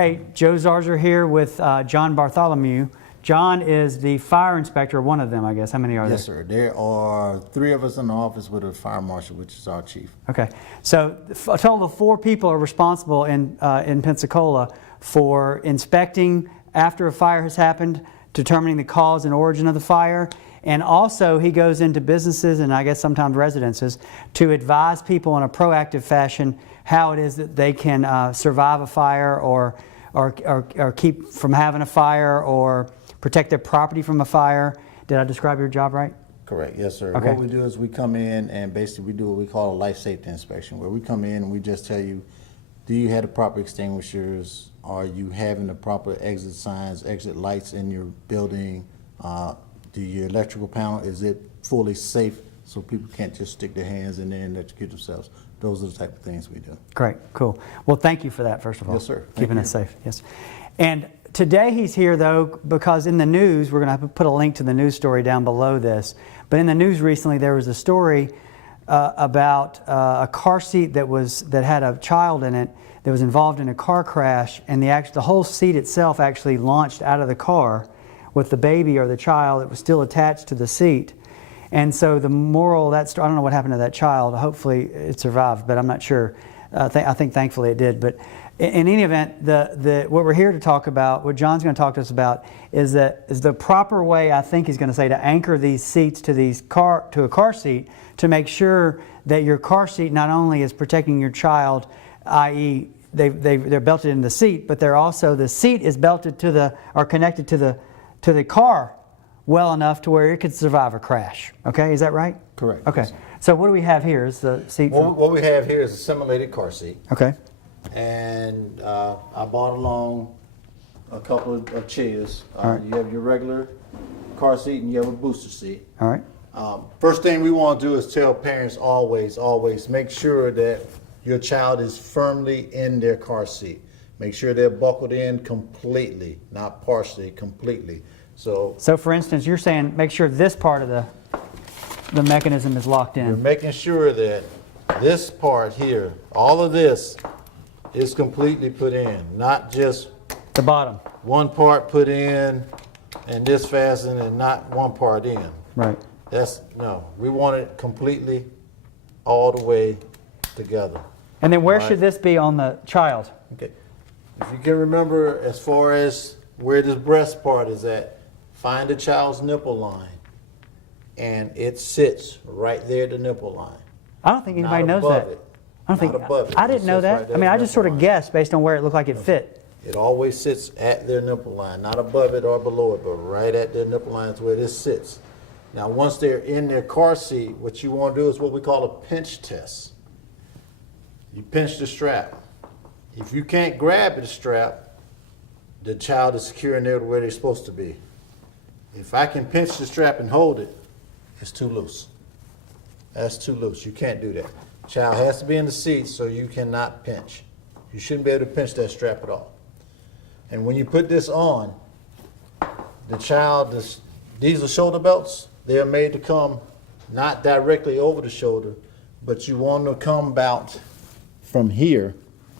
Hey, Joe Zarzaur here with John Bartholomew. John is the fire inspector, one of them, I guess. How many are there? Yes, sir. There are 3 of us in the office with a fire marshal, which is our chief. Okay. So a total of 4 people are responsible in Pensacola for inspecting after a fire has happened, determining the cause and origin of the fire, and also he goes into businesses and I guess sometimes residences to advise people in a proactive fashion how it is that they can survive a fire or keep from having a fire or protect their property from a fire. Did I describe your job right? Correct. Yes, sir. Okay. What we do is we come in and basically we do what we call a life safety inspection, where we come in and we just tell you, do you have the proper extinguishers? Are you having the proper exit signs, exit lights in your building? Do your electrical panel, is it fully safe so people can't just stick their hands in there and electrocute themselves? Those are the type of things we do. Great, cool. Well, thank you for that, first of all. Yes, sir. Keeping us safe, yes. And today he's here, though, because in the news, we're going to have to put a link to the news story down below this, but in the news recently there was a story about a car seat that had a child in it that was involved in a car crash, and the whole seat itself actually launched out of the car with the baby or the child that was still attached to the seat. And so the moral of that story, I don't know what happened to that child. Hopefully it survived, but I'm not sure. I think thankfully it did. But in any event, what we're here to talk about, what John's going to talk to us about, is the proper way, I think he's going to say, to anchor these seats to a car seat to make sure that your car seat not only is protecting your child, i.e. they're belted in the seat, but the seat is belted or connected to the car well enough to where it could survive a crash. Okay, is that right? Correct. Okay. So what do we have here? Is the seat? What we have here is a simulated car seat. Okay. And I bought along a couple of chairs. All right. You have your regular car seat and you have a booster seat. All right. First thing we want to do is tell parents always make sure that your child is firmly in their car seat. Make sure they're buckled in completely, not partially, completely. So for instance, you're saying make sure this part of the mechanism is locked in. you're making sure that this part here, all of this is completely put in, not just The bottom. one part put in and this fastened and not one part in. Right. No, we want it completely all the way together. And then where All right. should this be on the child? Okay. If you can remember, as far as where this breast part is at, find the child's nipple line, and it sits right there at the nipple line. I don't think anybody Not knows above that. it. I don't Not think above it. I It didn't know sits that. right there I mean, at I the just sort of nipple line. guessed based on where it looked like it fit. It always sits at their nipple line, not above it or below it, but right at their nipple line is where this sits. Now, once they're in their car seat, what you want to do is what we call a pinch test. You pinch the strap. If you can't grab the strap, the child is secure in there where they're supposed to be. If I can pinch the strap and hold it, it's too loose. That's too loose. You can't do that. Child has to be in the seat, so you cannot pinch. You shouldn't be able to pinch that strap at all. And when you put this on, the child, these are shoulder belts. They are made to come not directly over the shoulder, but you want them to come about from here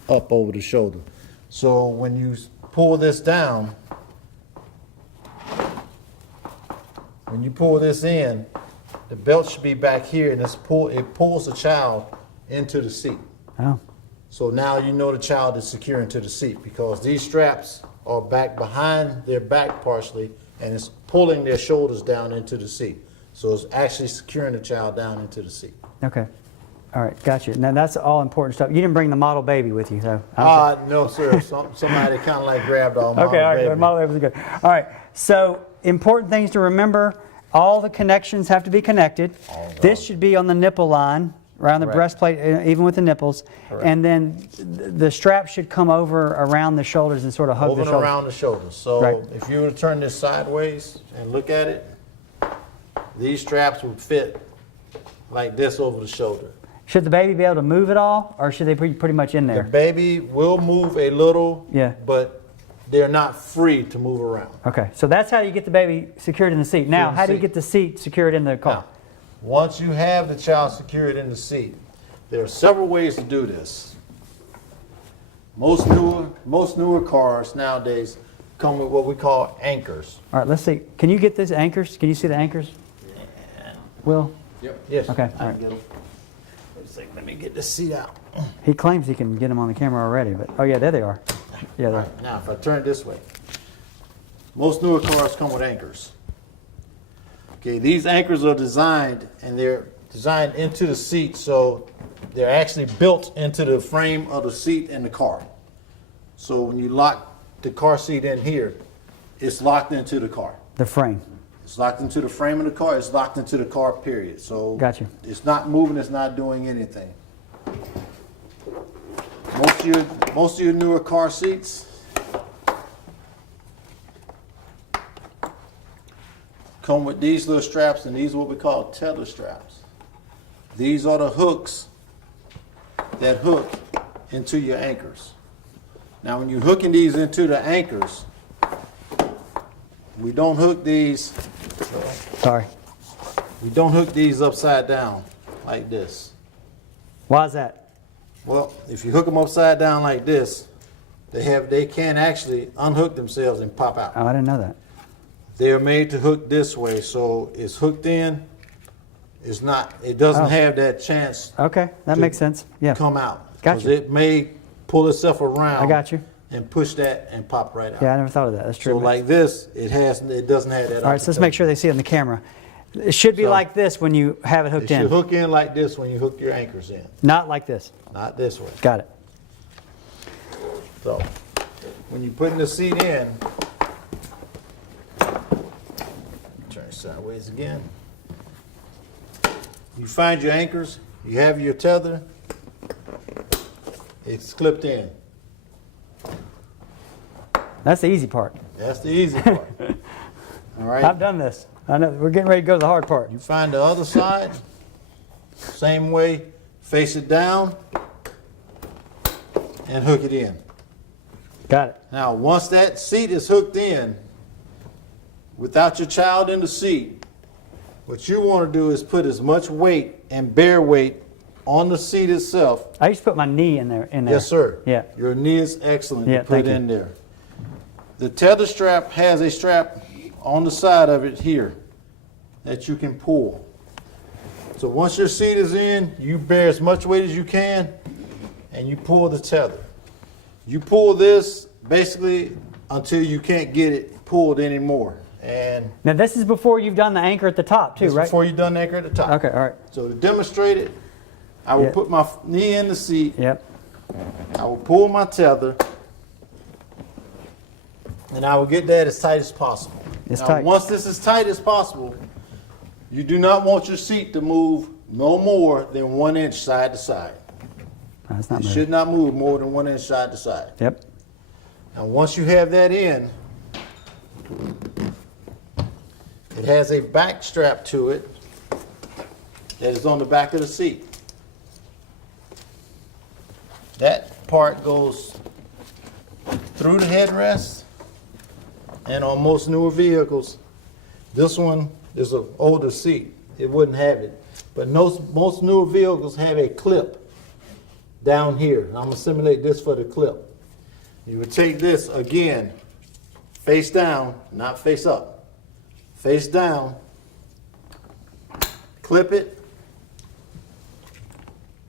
up over the shoulder. So when you pull this down, when you pull this in, the belt should be back here, and it pulls the child into the seat. Oh. So now you know the child is secure into the seat because these straps are back behind their back partially, and it's pulling their shoulders down into the seat. So it's actually securing the child down into the seat. Okay. All right, gotcha. Now that's all important stuff. You didn't bring the model baby with you, though. No, sir. Somebody kind of like grabbed all my Okay, all right, baby. model baby was good. All right, so important things to remember. All the connections have to be connected. This should be on the nipple line, around the Correct. breastplate, even with the nipples. Correct. And then the strap should come over around the shoulders and sort of hug Over the and shoulders. around the shoulders. So Right. if you were to turn this sideways and look at it, these straps would fit like this over the shoulder. Should the baby be able to move at all, or should they be pretty much in The there? baby will move a little, Yeah. but they're not free to move around. Okay, so that's how you get the baby secured in the seat. Now, the how do you seat. get the seat secured in the car? Now, once you have the child secured in the seat, there are several ways to do this. Most newer cars nowadays come with what we call anchors. All right, let's see. Can you get these anchors? Can you see the anchors? Will? Yep. Yes. Okay, I all can right. get them. Let me get the seat out. He claims he can get them on the camera already, but oh yeah, there they are. Yeah, All there. right, now if I turn it this way, most newer cars come with anchors. Okay, these anchors are designed, and they're designed into the seat, so they're actually built into the frame of the seat in the car. So when you lock the car seat in here, it's locked into the car. The frame. It's locked into the frame of the car. It's locked into the car, period. So Gotcha. it's not moving. It's not doing anything. Most of your newer car seats come with these little straps, and these are what we call tether straps. These are the hooks that hook into your anchors. Now, when you're hooking these into the anchors, we don't hook these. Sorry. We don't hook these upside down like this. Why is that? Well, if you hook them upside down like this, they can actually unhook themselves and pop out. Oh, I didn't know that. They are made to hook this way, so it's hooked in. It's not. It doesn't Oh. have that chance Okay, that to makes sense. Yeah. come out. Gotcha. 'Cause it may pull itself around. I got you. And push that and pop right out. Yeah, I never thought of that. That's true. So like this, it doesn't have that. All right, so let's make sure they see it on the camera. It should be So- like this when you have it It hooked should in. hook in like this when you hook your anchors in, Not like this. not this way. Got it. So when you're putting the seat in, turn it sideways again. You find your anchors, you have your tether, it's clipped in. That's the easy part. That's the easy part. All right. I've done this. I know. We're getting ready to go to the hard part. You find the other side, same way, face it down and hook it in. Got it. Now, once that seat is hooked in, without your child in the seat, what you want to do is put as much weight and bear weight on the seat itself. I used to put my knee in there. Yes, sir. Yeah. Your knee is excellent Yeah, to put thank you. in there. The tether strap has a strap on the side of it here that you can pull. So once your seat is in, you bear as much weight as you can and you pull the tether. You pull this basically until you can't get it pulled anymore. And Now this is before you've done the anchor at the top too, this is right? before you've done the anchor at the top. Okay, all right. So to demonstrate it, I will Yeah. put my knee in the seat. Yep. I will pull my tether, and I will get that as tight as possible. It's now, tight. once this is tight as possible, you do not want your seat to move no more than 1 inch side to side. That's not It moving. should not move more than 1 inch side to side. Yep. Now, once you have that in, it has a back strap to it that is on the back of the seat. That part goes through the headrest, and on most newer vehicles, this one is an older seat. It wouldn't have it. But most newer vehicles have a clip down here. I'm going to simulate this for the clip. You would take this again, face down, not face up. Face down, clip it,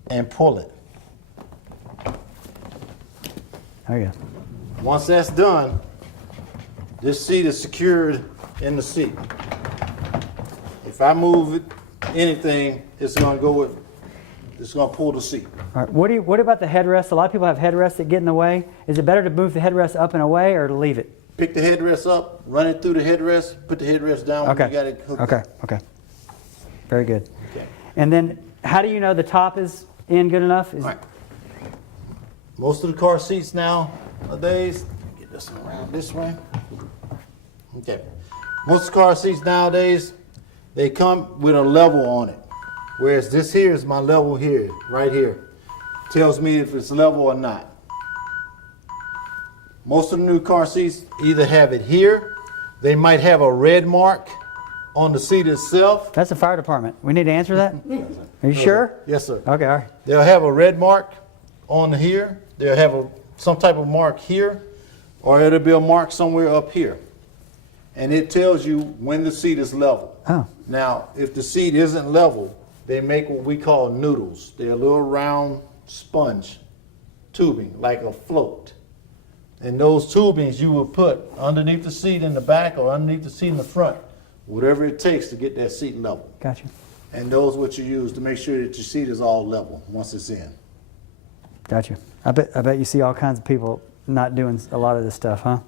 and pull it. There you go. Once that's done, this seat is secured in the seat. If I move it, anything, it's going to pull the seat. All right. What about the headrest? A lot of people have headrests that get in the way. Is it better to move the headrest up and away or to leave it? Pick the headrest up, run it through the headrest, put the headrest down when Okay. you got it hooked Okay. up. Okay. Very good. Okay. And then, how do you know the top is in good enough? All right. Most of the car seats nowadays, get this one around this way. Okay. Most car seats nowadays, they come with a level on it. Whereas this here is my level here, right here. Tells me if it's level or not. Most of the new car seats either have it here, they might have a red mark on the seat itself. That's the fire department. We need to answer that? Are you sure? Yes, sir. Okay, all right. They'll have a red mark on here. They'll have a some type of mark here, or it'll be a mark somewhere up here. And it tells you when the seat is level. Oh. Now, if the seat isn't level, they make what we call noodles. They're a little round sponge tubing, like a float. And those tubings you will put underneath the seat in the back or underneath the seat in the front, whatever it takes to get that seat level. Gotcha. And those what you use to make sure that your seat is all level once it's in. Gotcha. I bet you see all kinds of people not doing a lot of this stuff, huh?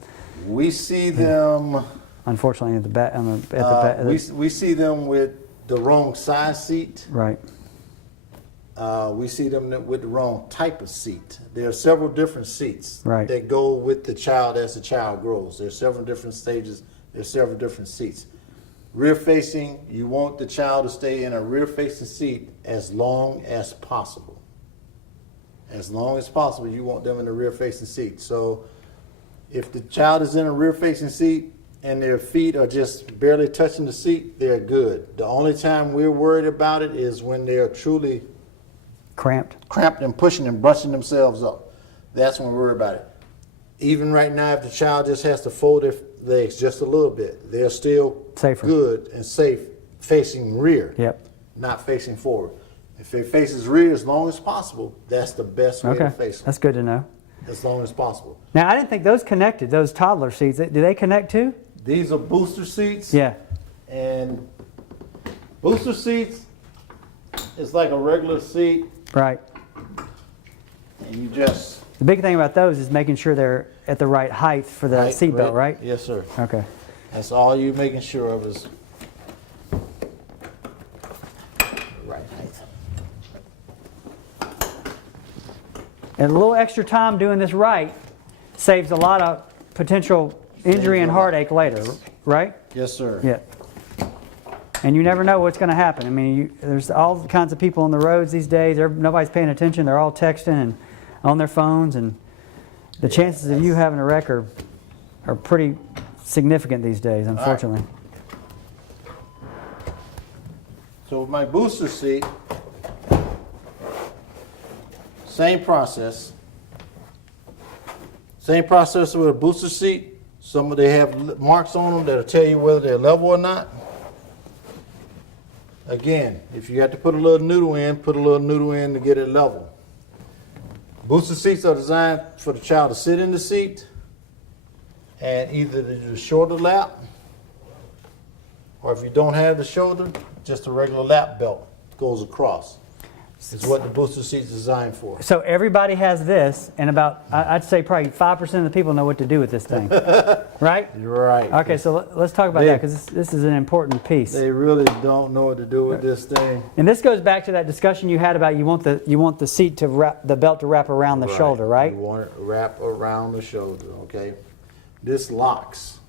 We see them. Unfortunately, at the back. We see them with the wrong size seat. Right. We see them with the wrong type of seat. There are several different seats Right. that go with the child as the child grows. There's several different stages. There's several different seats. Rear facing, you want the child to stay in a rear facing seat as long as possible. As long as possible, you want them in a rear facing seat. So if the child is in a rear facing seat and their feet are just barely touching the seat, they're good. The only time we're worried about it is when they're truly Cramped. and pushing and bunching themselves up. That's when we're worried about it. Even right now, if the child just has to fold their legs just a little bit, they're still Safer. good and safe facing rear, Yep. not facing forward. If it faces rear as long as possible, that's the best way Okay. to face them, That's good to know. as long as possible. Now, I didn't think those connected, those toddler seats. Do they connect too? These are booster seats. Yeah. And booster seats is like a regular seat, Right. and you just The big thing about those is making sure they're at the right height for the seatbelt, right? Yes, sir. Okay. That's all you're making sure of is right height. And a little extra time doing this right saves a lot of potential injury and heartache later, right? Yes, sir. Yeah. And you never know what's going to happen. I mean, there's all kinds of people on the roads these days. Nobody's paying attention. They're all texting and on their phones, and the chances of you having a wreck are pretty significant these days, unfortunately. So with my booster seat, same process. Same process with a booster seat. Some of they have marks on them that'll tell you whether they're level or not. Again, if you have to put a little noodle in, put a little noodle in to get it level. Booster seats are designed for the child to sit in the seat and either do the shoulder lap, or if you don't have the shoulder, just a regular lap belt goes across. Is what the booster seat is designed for. So everybody has this, and I'd say probably 5% of the people know what to do with this thing, right? You're right. Okay, so let's talk about that, because this is an important piece. They really don't know what to do with this thing. And this goes back to that discussion you had about you want the seat to the belt to wrap around the shoulder, right? You want it to wrap around the shoulder, okay? This locks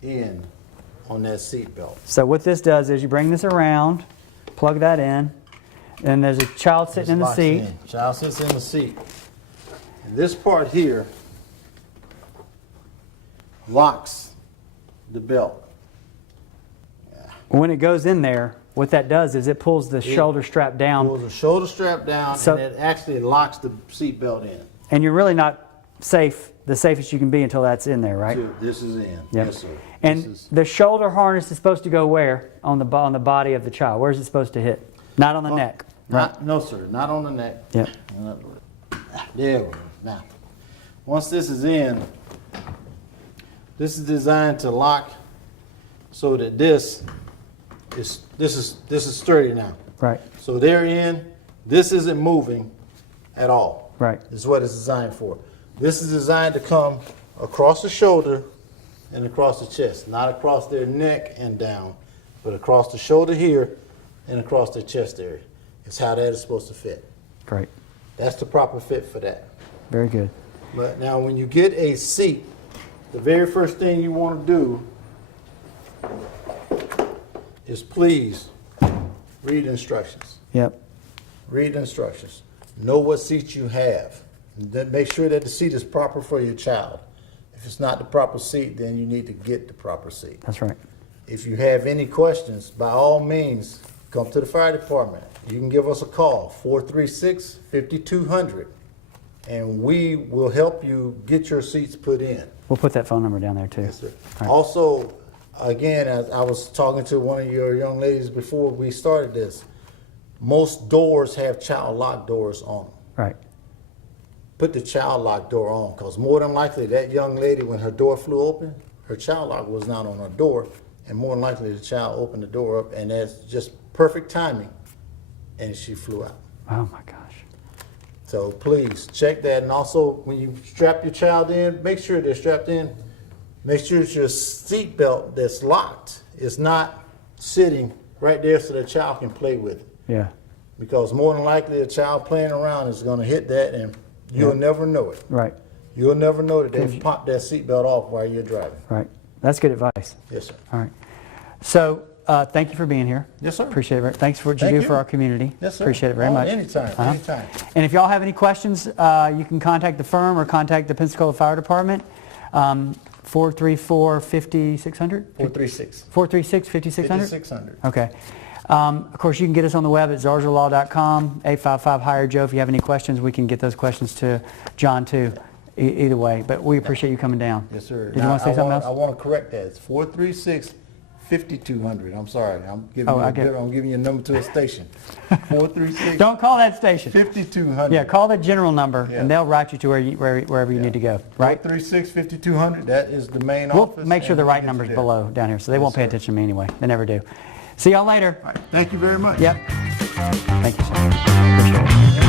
in on that seat belt. So what this does is you bring this around, plug that in, and there's a child sitting in the seat. Child sits in the seat. And this part here locks the belt. When it goes in there, what that does is it pulls the shoulder strap down. Pulls the shoulder strap down, So- and it actually locks the seat belt in. And you're really not the safest you can be until that's in there, right? This is in. Yep. Yes, sir. And the shoulder harness is supposed to go where? On the body of the child. Where's it supposed to hit? Not on the neck. No, sir. Not on the neck. Yep. There we go. Now, once this is in, this is designed to lock so that this is sturdy now. Right. So they're in. This isn't moving at all. Right. This is what it's designed for. This is designed to come across the shoulder and across the chest, not across their neck and down, but across the shoulder here and across their chest area. It's how that is supposed to fit. Great. That's the proper fit for that. Very good. But now when you get a seat, the very first thing you want to do is please read instructions. Yep. Read instructions. Know what seat you have. And then make sure that the seat is proper for your child. If it's not the proper seat, then you need to get the proper seat. That's right. If you have any questions, by all means, come to the fire department. You can give us a call, 436-5200. and we will help you get your seats put in. We'll put that phone number down there too. Yes, sir. Right. Also, again, as I was talking to one of your young ladies before we started this, most doors have child lock doors on them. Right. Put the child lock door on, because more than likely that young lady, when her door flew open, her child lock was not on her door, and more than likely the child opened the door up, and that's just perfect timing, and she flew out. Oh my gosh. So please check that, and also when you strap your child in, make sure they're strapped in. Make sure that your seat belt that's locked is not sitting right there so the child can play with it. Yeah. Because more than likely a child playing around is going to hit that, and you'll never know it. Right. You'll never know that they've popped that seatbelt off while you're driving. Right. That's good advice. Yes, sir. All right. So thank you for being here. Yes, sir. Appreciate it. Thanks for what you Thank do you. for our community. Yes, sir. Appreciate it very Oh, much. anytime, anytime. And if y'all have any questions, you can contact the firm or contact the Pensacola Fire Department. 434-5600? 436. 436-5600? 5600. Okay. Of course, you can get us on the web at zarzaurlaw.com, 855-HIRE-JOE. If you have any questions, we can get those questions to John too, either way. But we appreciate you coming down. Yes, sir. Did you want to say something else? I want to correct that. It's 436-5200. I'm sorry. I'm giving you a number to a station. 436. Don't call that station. 5200. Yeah, call the general number, Yeah. and they'll route you to wherever you need to go. Right? 436-5200. That is the main We'll office. make sure and the we'll right get you number's there. below down here, so they won't pay sir. attention to me anyway. They never do. See y'all later. All right. Thank you very much. Yep. Thank you, sir. Appreciate it.